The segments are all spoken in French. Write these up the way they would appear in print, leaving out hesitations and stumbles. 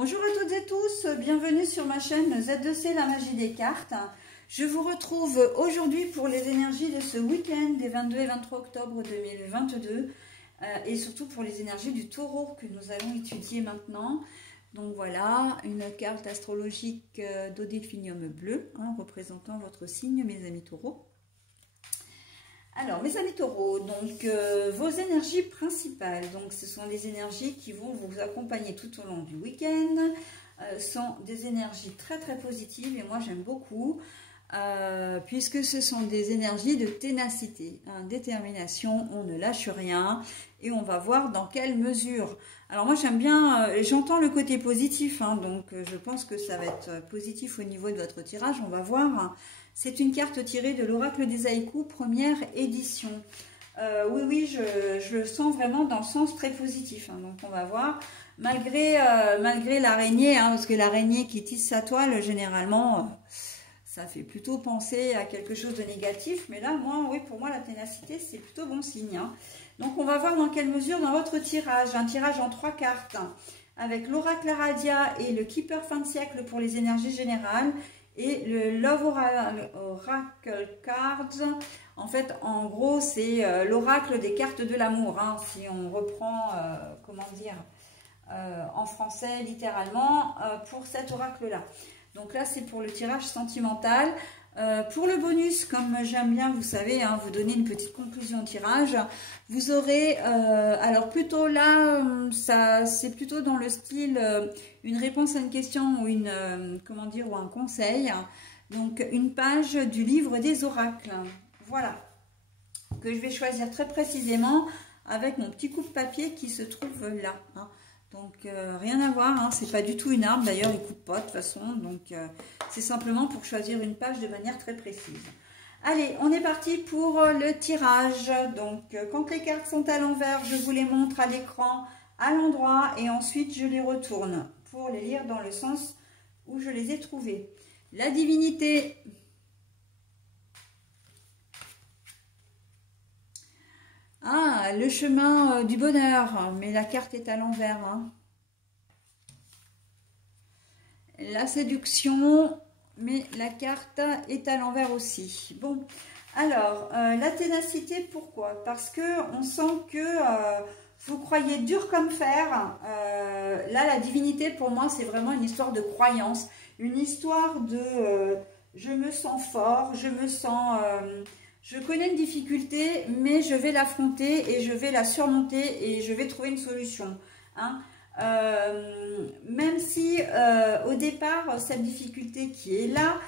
Bonjour à toutes et tous, bienvenue sur ma chaîne Z2C La Magie des Cartes. Je vous retrouve aujourd'hui pour les énergies de ce week-end des 22 et 23 octobre 2022 et surtout pour les énergies du taureau que nous allons étudier maintenant. Donc voilà, une carte astrologique d'Odéphinium bleu, représentant votre signe, mes amis taureaux. Alors, mes amis taureaux, donc vos énergies principales, donc ce sont les énergies qui vont vous accompagner tout au long du week-end, sont des énergies très très positives et moi j'aime beaucoup, puisque ce sont des énergies de ténacité, détermination, on ne lâche rien et on va voir dans quelle mesure. Alors moi j'aime bien, j'entends le côté positif, donc je pense que ça va être positif au niveau de votre tirage, on va voir. C'est une carte tirée de l'Oracle des Haïkus, première édition. Oui, je le sens vraiment dans le sens très positif. Donc on va voir, malgré l'araignée, parce que l'araignée qui tisse sa toile, généralement, ça fait plutôt penser à quelque chose de négatif. Mais là, oui, pour moi, la ténacité, c'est plutôt bon signe. Donc on va voir dans quelle mesure dans votre tirage, un tirage en 3 cartes, avec l'Oracle Aradia et le Keeper fin de siècle pour les énergies générales, et le Love Oracle Cards. En fait, en gros, c'est l'oracle des cartes de l'amour. Si on reprend, en français, littéralement, pour cet oracle-là. Donc là, c'est pour le tirage sentimental. Pour le bonus, comme j'aime bien, vous savez, vous donner une petite conclusion au tirage, vous aurez, alors plutôt là, c'est plutôt dans le style une réponse à une question ou ou un conseil. Donc une page du livre des oracles, voilà, que je vais choisir très précisément avec mon petit coupe-papier qui se trouve là. Donc rien à voir, c'est pas du tout une arme, d'ailleurs il coupe pas de toute façon, donc c'est simplement pour choisir une page de manière très précise. Allez, on est parti pour le tirage. Donc quand les cartes sont à l'envers, je vous les montre à l'écran à l'endroit et ensuite je les retourne pour les lire dans le sens où je les ai trouvées. La divinité, le chemin du bonheur, mais la carte est à l'envers. La séduction, mais la carte est à l'envers aussi. Bon, alors, la ténacité, pourquoi? Parce que on sent que vous croyez dur comme fer. Là, la divinité, pour moi, c'est vraiment une histoire de croyance. Une histoire de je me sens fort, je connais une difficulté, mais je vais l'affronter et je vais la surmonter et je vais trouver une solution. Même si au départ, cette difficulté qui est là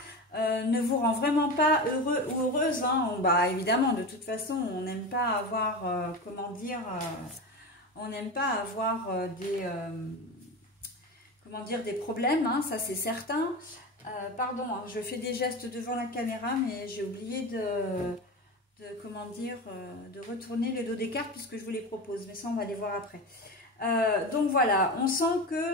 ne vous rend vraiment pas heureux ou heureuse. Évidemment, de toute façon, on n'aime pas avoir, on n'aime pas avoir des problèmes, ça c'est certain. Pardon, je fais des gestes devant la caméra, mais j'ai oublié de retourner le dos des cartes puisque je vous les propose, mais ça on va les voir après. Donc voilà, on sent que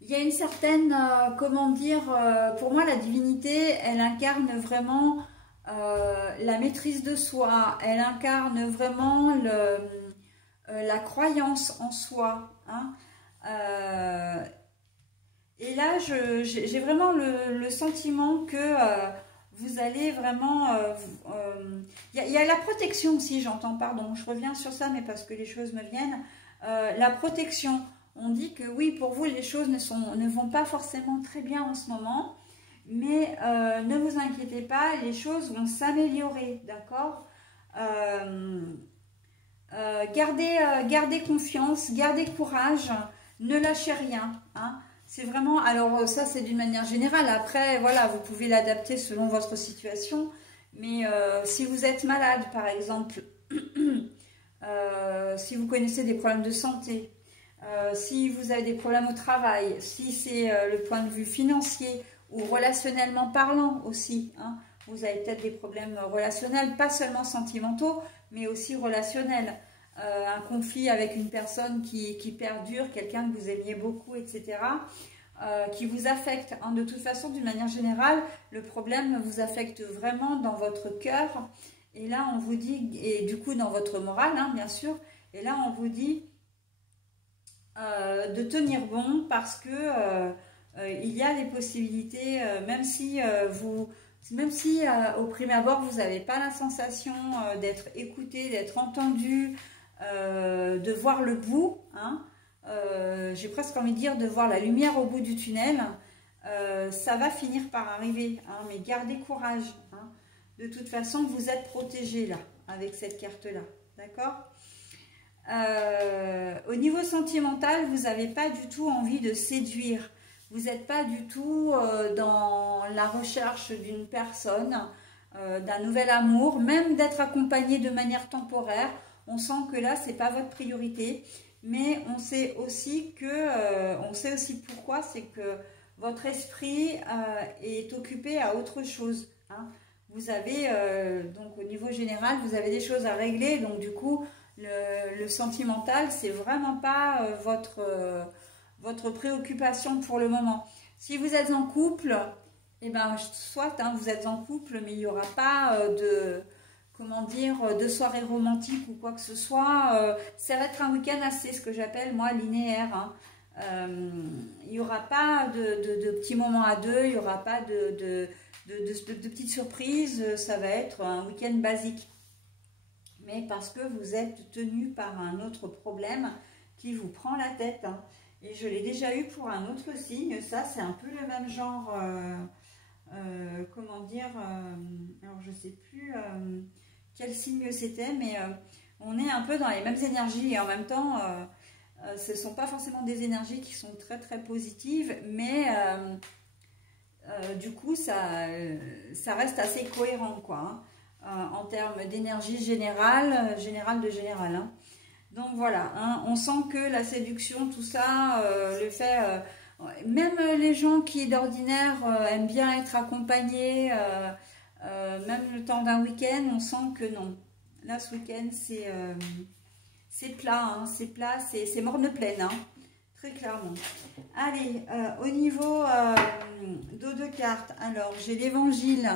il y a une certaine, pour moi la divinité, elle incarne vraiment la maîtrise de soi, elle incarne vraiment la croyance en soi. Et là, j'ai vraiment le sentiment que vous allez vraiment... Il y a la protection aussi, j'entends, pardon, je reviens sur ça, mais parce que les choses me viennent. La protection, on dit que oui, pour vous, les choses ne vont pas forcément très bien en ce moment, mais ne vous inquiétez pas, les choses vont s'améliorer, d'accord? Gardez confiance, gardez courage, ne lâchez rien, C'est vraiment, alors ça c'est d'une manière générale, après voilà, vous pouvez l'adapter selon votre situation, mais si vous êtes malade par exemple, si vous connaissez des problèmes de santé, si vous avez des problèmes au travail, si c'est le point de vue financier ou relationnellement parlant aussi, vous avez peut-être des problèmes relationnels, pas seulement sentimentaux, mais aussi relationnels. Un conflit avec une personne qui perdure, quelqu'un que vous aimiez beaucoup, etc., qui vous affecte. De toute façon, d'une manière générale, le problème vous affecte vraiment dans votre cœur. Et là, on vous dit, et du coup dans votre morale, bien sûr, et là, on vous dit de tenir bon parce que il y a des possibilités, même si au prime abord vous n'avez pas la sensation d'être écouté, d'être entendu, de voir le bout, hein, j'ai presque envie de dire de voir la lumière au bout du tunnel, ça va finir par arriver, hein, mais gardez courage, hein. De toute façon, vous êtes protégé là, avec cette carte-là, d'accord? Au niveau sentimental, vous n'avez pas du tout envie de séduire. Vous n'êtes pas du tout dans la recherche d'une personne, d'un nouvel amour, même d'être accompagné de manière temporaire. On sent que là, ce n'est pas votre priorité. Mais on sait aussi pourquoi, c'est que votre esprit est occupé à autre chose, hein. Vous avez, donc au niveau général, vous avez des choses à régler. Donc du coup, le sentimental, c'est vraiment pas votre préoccupation pour le moment. Si vous êtes en couple, eh ben, soit hein, vous êtes en couple, mais il n'y aura pas comment dire, de soirée romantique ou quoi que ce soit. Ça va être un week-end assez, ce que j'appelle moi, linéaire, hein. Il n'y aura pas de petits moments à deux, il n'y aura pas de petites surprises, ça va être un week-end basique. Mais parce que vous êtes tenu par un autre problème qui vous prend la tête, hein. Et je l'ai déjà eu pour un autre signe, ça c'est un peu le même genre, comment dire, alors je sais plus quel signe c'était, mais on est un peu dans les mêmes énergies et en même temps, ce ne sont pas forcément des énergies qui sont très très positives, mais du coup ça reste assez cohérent quoi, hein, en termes d'énergie générale, hein. Donc voilà, hein, on sent que la séduction, tout ça, le fait, même les gens qui d'ordinaire aiment bien être accompagnés, même le temps d'un week-end, on sent que non. Là ce week-end c'est plat, hein, c'est morne pleine, hein, très clairement. Allez, au niveau d'eau de cartes, alors j'ai l'évangile.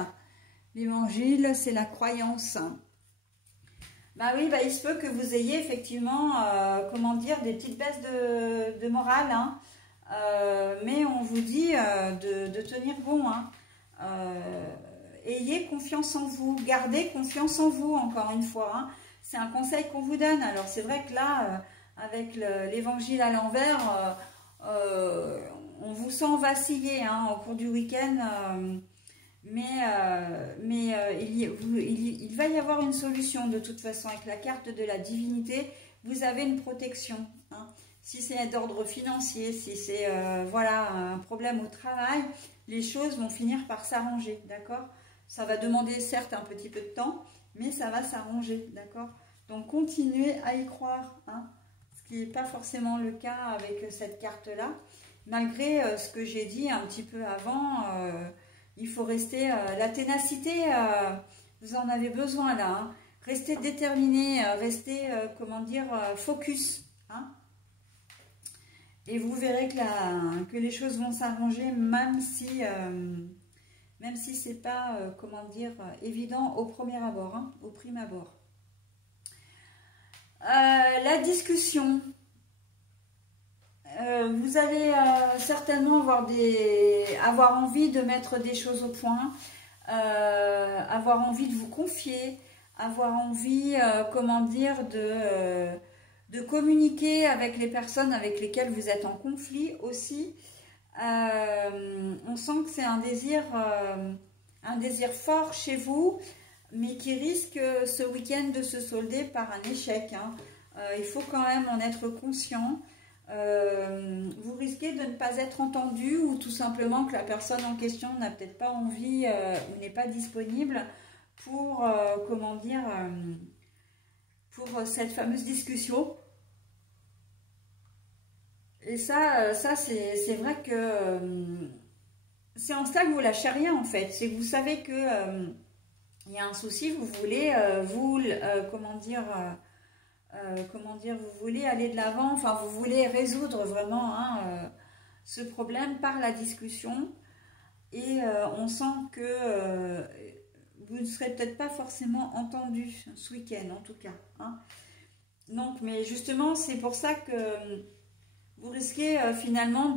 L'évangile, c'est la croyance. Bah oui, bah, il se peut que vous ayez effectivement, comment dire, des petites baisses de morale, hein. Mais on vous dit de tenir bon, hein. Ayez confiance en vous, gardez confiance en vous, encore une fois, hein. C'est un conseil qu'on vous donne. Alors c'est vrai que là, avec l'évangile à l'envers, on vous sent vaciller hein, au cours du week-end. Il va y avoir une solution de toute façon avec la carte de la divinité. Vous avez une protection, hein. Si c'est d'ordre financier, si c'est voilà, un problème au travail, les choses vont finir par s'arranger, d'accord? Ça va demander certes un petit peu de temps, mais ça va s'arranger, d'accord? Donc continuez à y croire, hein, ce qui n'est pas forcément le cas avec cette carte-là. Malgré ce que j'ai dit un petit peu avant, il faut rester, la ténacité, vous en avez besoin là, hein. Restez déterminé, restez, comment dire, focus, hein. Et vous verrez que les choses vont s'arranger, même si c'est pas, comment dire, évident au premier abord, hein, au prime abord. La discussion. Vous allez certainement avoir envie de mettre des choses au point, avoir envie de vous confier, avoir envie, comment dire, de communiquer avec les personnes avec lesquelles vous êtes en conflit aussi. On sent que c'est un désir fort chez vous, mais qui risque ce week-end de se solder par un échec, hein. Il faut quand même en être conscient. Vous risquez de ne pas être entendu ou tout simplement que la personne en question n'a peut-être pas envie ou n'est pas disponible pour, comment dire, pour cette fameuse discussion. Et ça c'est vrai que c'est en cela que vous lâchez rien en fait. C'est que vous savez que il y a un souci, vous voulez, comment dire, vous voulez aller de l'avant, enfin vous voulez résoudre vraiment hein, ce problème par la discussion. Et on sent que vous ne serez peut-être pas forcément entendu ce week-end en tout cas, hein. Donc, mais justement, c'est pour ça que vous risquez finalement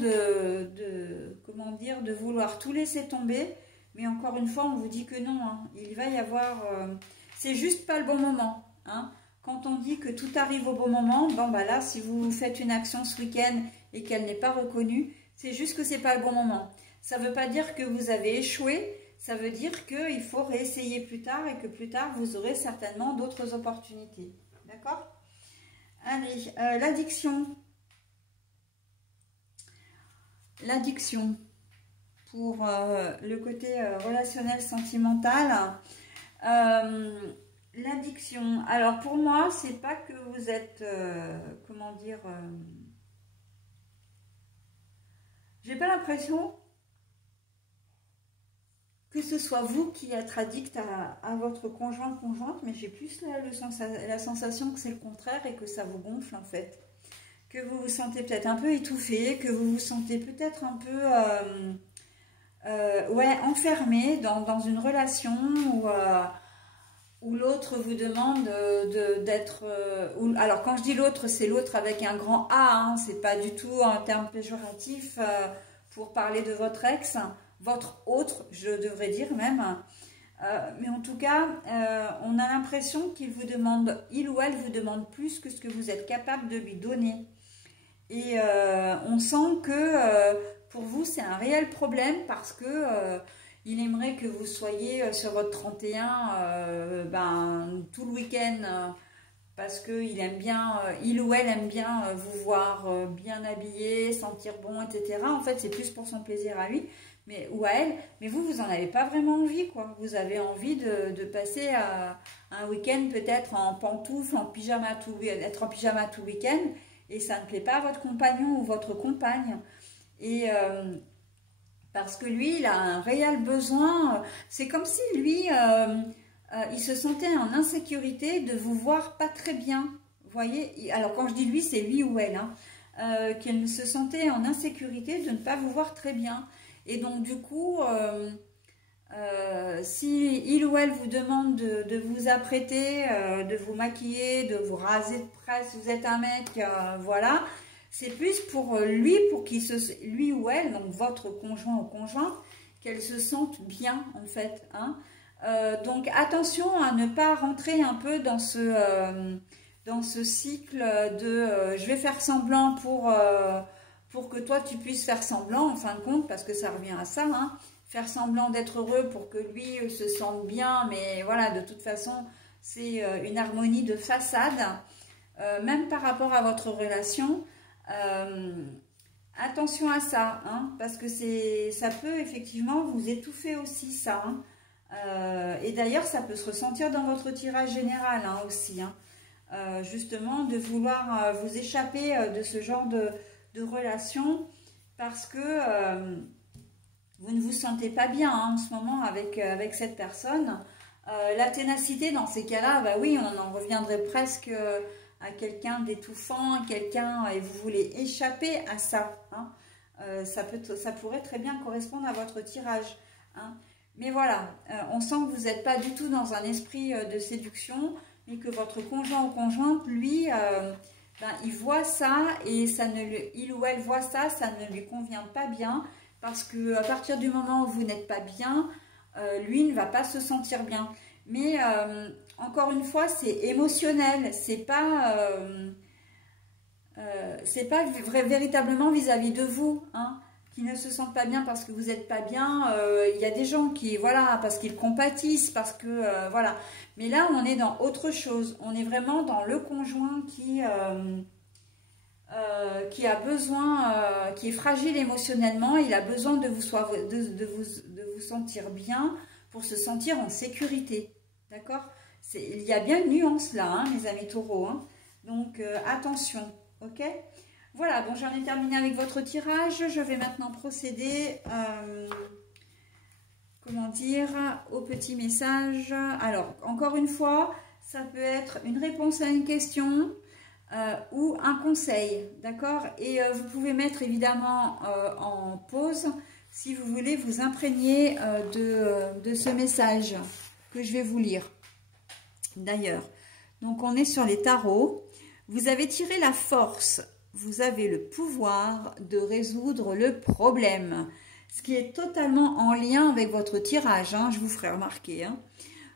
comment dire, de vouloir tout laisser tomber. Mais encore une fois, on vous dit que non, hein. Il va y avoir... c'est juste pas le bon moment, hein. Quand on dit que tout arrive au bon moment, bon bah là, si vous faites une action ce week-end et qu'elle n'est pas reconnue, c'est juste que c'est pas le bon moment. Ça ne veut pas dire que vous avez échoué, ça veut dire qu'il faut réessayer plus tard et que plus tard, vous aurez certainement d'autres opportunités. D'accord? Allez, l'addiction. L'addiction. Pour le côté relationnel, sentimental. L'addiction. Alors pour moi, c'est pas que vous êtes, comment dire, j'ai pas l'impression que ce soit vous qui êtes addict à votre conjointe, mais j'ai plus la sensation que c'est le contraire et que ça vous gonfle en fait. Que vous vous sentez peut-être un peu étouffé, que vous vous sentez peut-être un peu ouais, enfermé dans une relation où l'autre vous demande d'être... alors quand je dis l'autre, c'est l'autre avec un grand A, hein, c'est pas du tout un terme péjoratif pour parler de votre ex, votre autre, je devrais dire même. Mais en tout cas, on a l'impression qu'il vous demande, il ou elle vous demande plus que ce que vous êtes capable de lui donner. Et on sent que pour vous, c'est un réel problème parce que il aimerait que vous soyez sur votre 31 tout le week-end parce qu'il aime bien, il ou elle aime bien vous voir bien habillé, sentir bon, etc. En fait, c'est plus pour son plaisir à lui ou à elle. Mais vous, vous n'en avez pas vraiment envie, quoi. Vous avez envie de passer un week-end peut-être en pantoufles, en pyjama être en pyjama tout le week-end. Et ça ne plaît pas à votre compagnon ou votre compagne. Et parce que lui, il a un réel besoin. C'est comme si lui, il se sentait en insécurité de vous voir pas très bien. Vous voyez? Alors quand je dis lui, c'est lui ou elle. Hein, qu'il se sentait en insécurité de ne pas vous voir très bien. Et donc du coup... si il ou elle vous demande de vous apprêter, de vous maquiller, de vous raser de près, si vous êtes un mec, voilà, c'est plus pour lui, lui ou elle, donc votre conjoint ou conjointe, qu'elle se sente bien en fait. Hein. Donc attention à ne pas rentrer un peu dans ce cycle de je vais faire semblant pour que toi tu puisses faire semblant en fin de compte, parce que ça revient à ça, hein. Faire semblant d'être heureux pour que lui se sente bien, mais voilà, de toute façon, c'est une harmonie de façade, même par rapport à votre relation. Attention à ça, hein, parce que ça peut effectivement vous étouffer aussi, ça. Hein. Et d'ailleurs, ça peut se ressentir dans votre tirage général hein, aussi, hein. Justement, de vouloir vous échapper de ce genre de relation, parce que... vous ne vous sentez pas bien hein, en ce moment avec cette personne. La ténacité, dans ces cas-là, bah oui, on en reviendrait presque à quelqu'un d'étouffant, et vous voulez échapper à ça. Hein. Ça pourrait très bien correspondre à votre tirage. Hein. Mais voilà, on sent que vous n'êtes pas du tout dans un esprit de séduction, mais que votre conjoint ou conjointe, lui, il voit ça, et il ou elle voit ça, ça ne lui convient pas bien. Parce qu'à partir du moment où vous n'êtes pas bien, lui ne va pas se sentir bien. Mais encore une fois, c'est émotionnel. C'est pas véritablement vis-à-vis de vous, hein, qui ne se sentent pas bien parce que vous n'êtes pas bien. Il y a des gens qui, voilà, parce qu'ils compatissent, parce que, voilà. Mais là, on est dans autre chose. On est vraiment dans le conjoint qui a besoin, qui est fragile émotionnellement, il a besoin de vous sentir bien pour se sentir en sécurité. D'accord? Il y a bien une nuance là, hein, mes amis taureaux. Hein. Donc, attention. Ok? Voilà, donc j'en ai terminé avec votre tirage. Je vais maintenant procéder, comment dire, au petit message. Alors, encore une fois, ça peut être une réponse à une question. Ou un conseil, d'accord? Et vous pouvez mettre évidemment en pause si vous voulez vous imprégner de ce message que je vais vous lire. D'ailleurs, donc on est sur les tarots. Vous avez tiré la force. vous avez le pouvoir de résoudre le problème. Ce qui est totalement en lien avec votre tirage, hein, je vous ferai remarquer. Hein.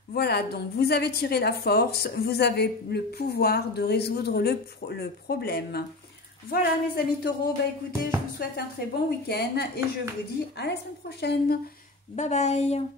Voilà, donc vous avez tiré la force, vous avez le pouvoir de résoudre le problème. Voilà mes amis taureaux, bah écoutez, je vous souhaite un très bon week-end et je vous dis à la semaine prochaine. Bye bye.